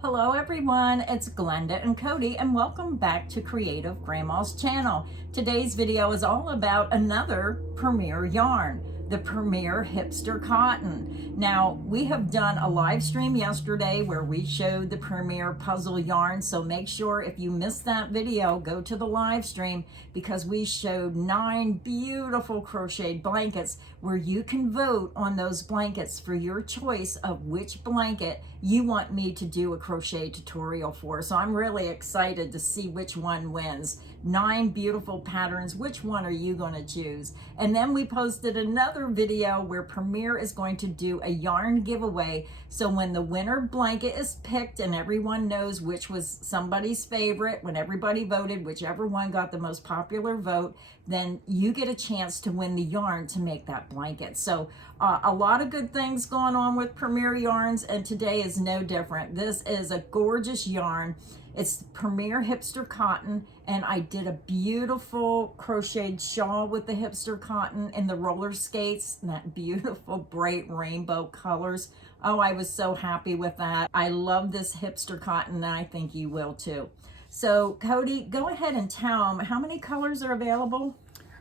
Hello everyone, it's Glenda and Cody and welcome back to Creative Grandma's channel. Today's video is all about another Premier yarn, the Premier Hipster Cotton. Now, we have done a live stream yesterday where we showed the Premier puzzle yarn, so make sure if you missed that video, go to the live stream because we showed 9 beautiful crocheted blankets where you can vote on those blankets for your choice of which blanket you want me to do a crochet tutorial for. So I'm really excited to see which one wins. 9 beautiful patterns. Which one are you going to choose? And then we posted another video where Premier is going to do a yarn giveaway. So when the winner blanket is picked and everyone knows which was somebody's favorite, when everybody voted, whichever one got the most popular vote, then you get a chance to win the yarn to make that blanket. So a lot of good things going on with Premier yarns, and today is no different. This is a gorgeous yarn. It's Premier Hipster Cotton, and I did a beautiful crocheted shawl with the hipster cotton and the roller skates and that beautiful bright rainbow colors. Oh, I was so happy with that. I love this hipster cotton, and I think you will too. So Cody, go ahead and tell them how many colors are available.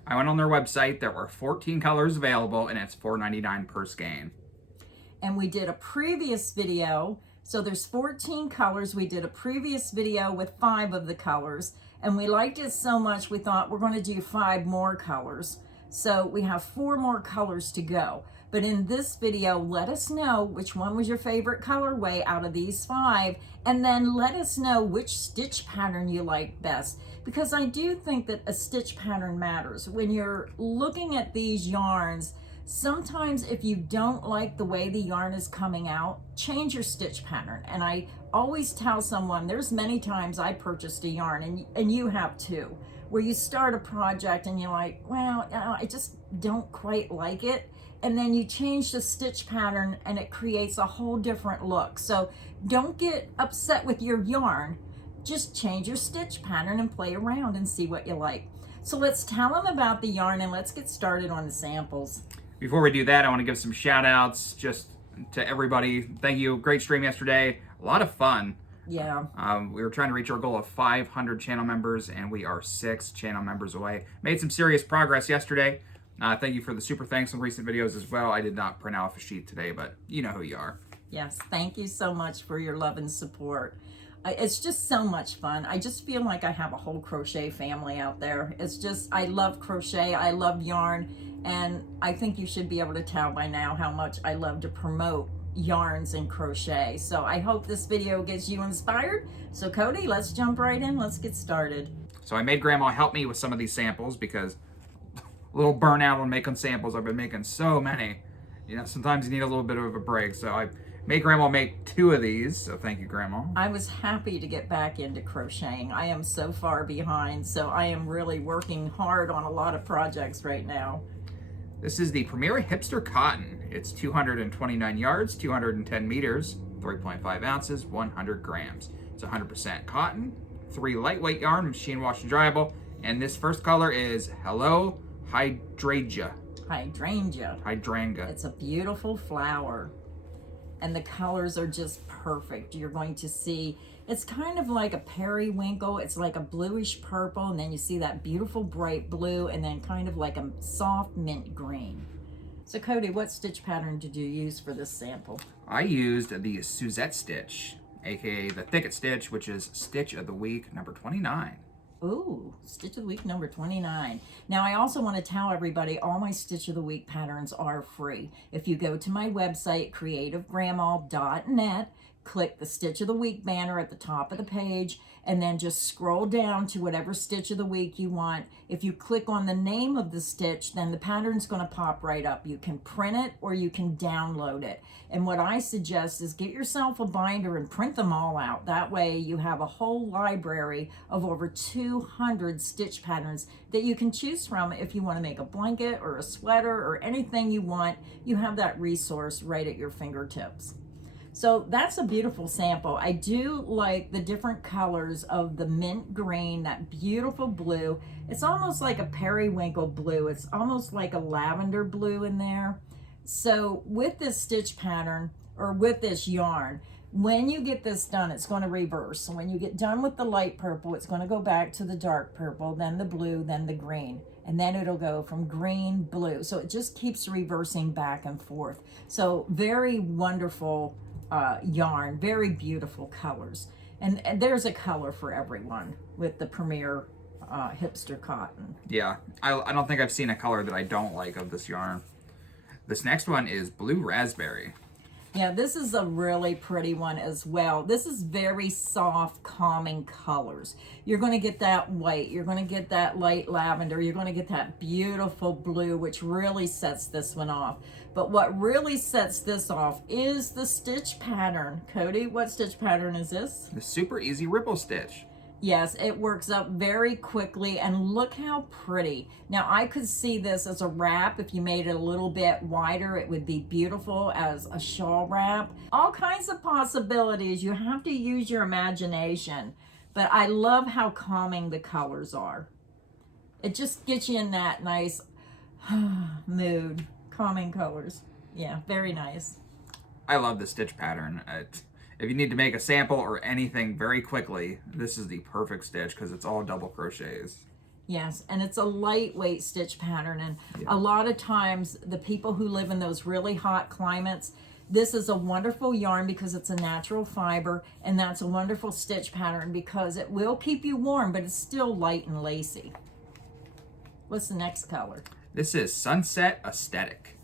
I went on their website. There were 14 colors available, and it's $4.99 per skein. And we did a previous video. So there's 14 colors. We did a previous video with 5 of the colors, and we liked it so much we thought we're going to do 5 more colors. So we have 4 more colors to go. But in this video, let us know which one was your favorite colorway out of these 5, and then let us know which stitch pattern you like best. Because I do think that a stitch pattern matters. When you're looking at these yarns, sometimes if you don't like the way the yarn is coming out, change your stitch pattern. And I always tell someone, there's many times I purchased a yarn, and you have too, where you start a project and you're like, well, I just don't quite like it. And then you change the stitch pattern and it creates a whole different look. So don't get upset with your yarn. Just change your stitch pattern and play around and see what you like. So let's tell them about the yarn and let's get started on the samples. Before we do that, I want to give some shout outs just to everybody. Thank you. Great stream yesterday. A lot of fun. Yeah. We were trying to reach our goal of 500 channel members, and we are 6 channel members away. Made some serious progress yesterday. Thank you for the super thanks on recent videos as well. I did not print off a sheet today, but you know who you are. Yes, thank you so much for your love and support. It's just so much fun. I just feel like I have a whole crochet family out there. It's just, I love crochet, I love yarn, and I think you should be able to tell by now how much I love to promote yarns and crochet. So I hope this video gets you inspired. So Cody, let's jump right in. Let's get started. So I made Grandma help me with some of these samples because a little burnout on making samples. I've been making so many. You know, sometimes you need a little bit of a break. So I made Grandma make 2 of these. So thank you, Grandma. I was happy to get back into crocheting. I am so far behind. So I am really working hard on a lot of projects right now. This is the Premier Hipster Cotton. It's 229 yards, 210 meters, 3.5 ounces, 100 grams. It's 100% cotton, 3 lightweight yarn, machine wash and dryable. And this first color is Hello Hydrangea. Hydrangea. It's a beautiful flower. And the colors are just perfect. You're going to see, it's kind of like a periwinkle. It's like a bluish purple, and then you see that beautiful bright blue, and then kind of like a soft mint green. So Cody, what stitch pattern did you use for this sample? I used the Suzette stitch, aka the thicket stitch, which is stitch of the week number 29. Ooh, Stitch of the Week number 29. Now, I also want to tell everybody all my Stitch of the Week patterns are free. If you go to my website, creativegrandma.net, click the Stitch of the Week banner at the top of the page, and then just scroll down to whatever Stitch of the Week you want. If you click on the name of the stitch, then the pattern's going to pop right up. You can print it or you can download it. And what I suggest is get yourself a binder and print them all out. That way you have a whole library of over 200 stitch patterns that you can choose from if you want to make a blanket or a sweater or anything you want. You have that resource right at your fingertips. So that's a beautiful sample. I do like the different colors of the mint green, that beautiful blue. It's almost like a periwinkle blue. It's almost like a lavender blue in there. So with this stitch pattern, or with this yarn, When you get this done, it's going to reverse. So when you get done with the light purple, it's going to go back to the dark purple, then the blue, then the green. And then it'll go from green, blue. So it just keeps reversing back and forth. So very wonderful yarn, very beautiful colors. And there's a color for everyone with the Premier Hipster Cotton. Yeah, I don't think I've seen a color that I don't like of this yarn. This next one is Blue Raspberry. Yeah, this is a really pretty one as well. This is very soft, calming colors. You're going to get that white. You're going to get that light lavender. You're going to get that beautiful blue, which really sets this one off. But what really sets this off is the stitch pattern. Cody, what stitch pattern is this? The Super Easy Ripple Stitch. Yes, it works up very quickly, and look how pretty. Now, I could see this as a wrap. If you made it a little bit wider, it would be beautiful as a shawl wrap. All kinds of possibilities. You have to use your imagination, but I love how calming the colors are. It just gets you in that nice mood. Calming colors. Yeah, very nice. I love the stitch pattern. If you need to make a sample or anything very quickly, this is the perfect stitch because it's all double crochets. Yes, and it's a lightweight stitch pattern. And a lot of times, the people who live in those really hot climates, this is a wonderful yarn because it's a natural fiber, and that's a wonderful stitch pattern because it will keep you warm, but it's still light and lacy. What's the next color? This is Sunset Aesthetic.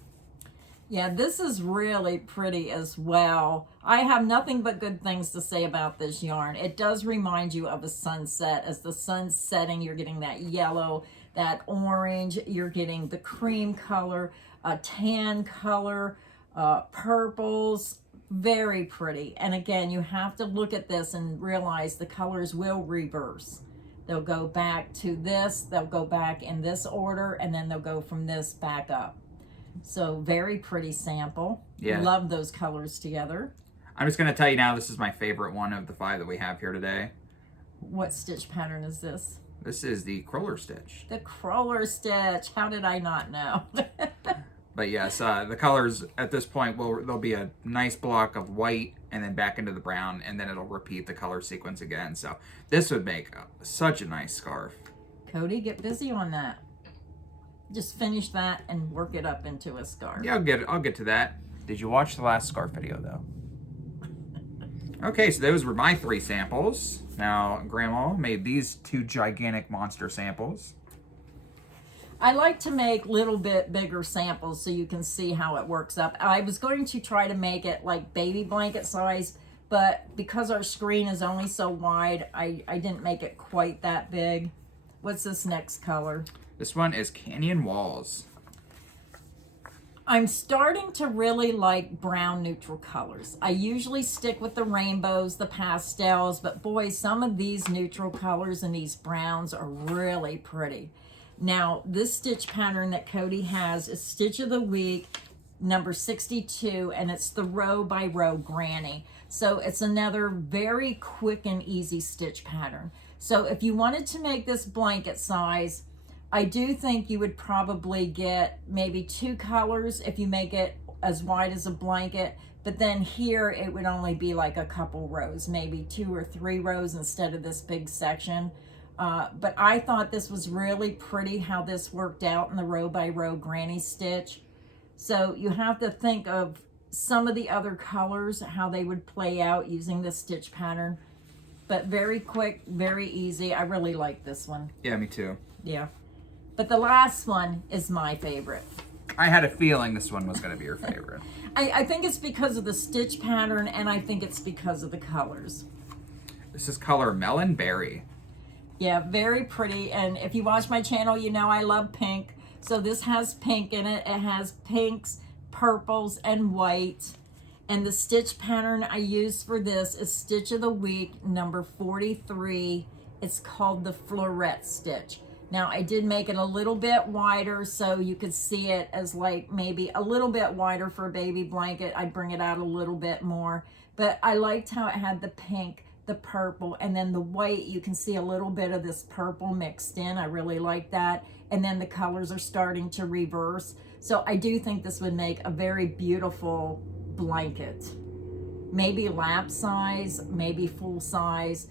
Yeah, this is really pretty as well. I have nothing but good things to say about this yarn. It does remind you of a sunset. As the sun's setting, you're getting that yellow, that orange, you're getting the cream color, a tan color, purples. Very pretty. And again, you have to look at this and realize the colors will reverse. They'll go back to this, they'll go back in this order, and then they'll go from this back up. So very pretty sample. Yeah. Love those colors together. I'm just going to tell you now, this is my favorite one of the 5 that we have here today. What stitch pattern is this? This is the Cruller Stitch. The Cruller Stitch. How did I not know? But yes, the colors at this point, there'll be a nice block of white and then back into the brown, and then it'll repeat the color sequence again. So this would make such a nice scarf. Cody, get busy on that. Just finish that and work it up into a scarf. Yeah, I'll get to that. Did you watch the last scarf video though? Okay, so those were my 3 samples. Now, Grandma made these 2 gigantic monster samples. I like to make little bit bigger samples so you can see how it works up. I was going to try to make it like baby blanket size, but because our screen is only so wide, I didn't make it quite that big. What's this next color? This one is Canyon Walls. I'm starting to really like brown neutral colors. I usually stick with the rainbows, the pastels, but boy, some of these neutral colors and these browns are really pretty. Now, this stitch pattern that Cody has is Stitch of the Week, number 62, and it's the row by row granny. So it's another very quick and easy stitch pattern. So if you wanted to make this blanket size, I do think you would probably get maybe 2 colors if you make it as wide as a blanket, but then here it would only be like a couple rows, maybe 2 or 3 rows instead of this big section. But I thought this was really pretty how this worked out in the row by row granny stitch. So you have to think of some of the other colors, how they would play out using this stitch pattern. But very quick, very easy. I really like this one. Yeah, me too. Yeah. But the last one is my favorite. I had a feeling this one was going to be your favorite. I think it's because of the stitch pattern, and I think it's because of the colors. This is color Melon Berry. Yeah, very pretty. And if you watch my channel, you know I love pink. So this has pink in it. It has pinks, purples, and white. And the stitch pattern I use for this is Stitch of the Week, number 43. It's called the Floret Stitch. Now, I did make it a little bit wider so you could see it as like maybe a little bit wider for a baby blanket. I'd bring it out a little bit more. But I liked how it had the pink, the purple, and then the white. You can see a little bit of this purple mixed in. I really like that. And then the colors are starting to reverse. So I do think this would make a very beautiful blanket. maybe lap size, maybe full size.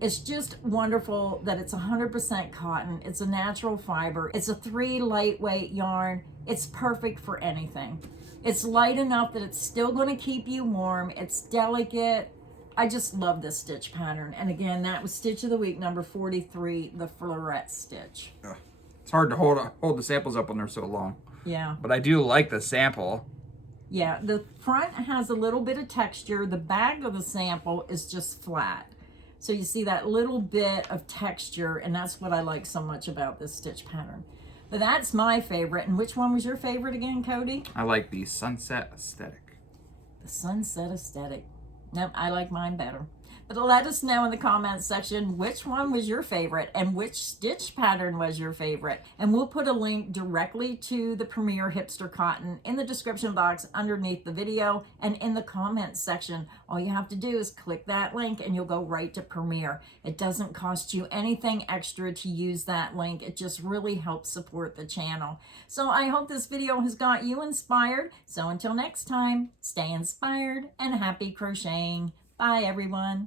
It's just wonderful that it's 100% cotton. It's a natural fiber. It's a 3 lightweight yarn. It's perfect for anything. It's light enough that it's still going to keep you warm. It's delicate. I just love this stitch pattern. And again, that was Stitch of the Week number 43, the floret stitch. It's hard to hold the samples up when they're so long. Yeah. But I do like the sample. Yeah, the front has a little bit of texture. The back of the sample is just flat. So you see that little bit of texture, and that's what I like so much about this stitch pattern. But that's my favorite. And which one was your favorite again, Cody? I like the sunset aesthetic. The sunset aesthetic. Nope, I like mine better. But let us know in the comments section which one was your favorite and which stitch pattern was your favorite. And we'll put a link directly to the Premier Hipster Cotton in the description box underneath the video and in the comments section. All you have to do is click that link and you'll go right to Premier. It doesn't cost you anything extra to use that link. It just really helps support the channel. So I hope this video has got you inspired. So until next time, stay inspired and happy crocheting. Bye, everyone.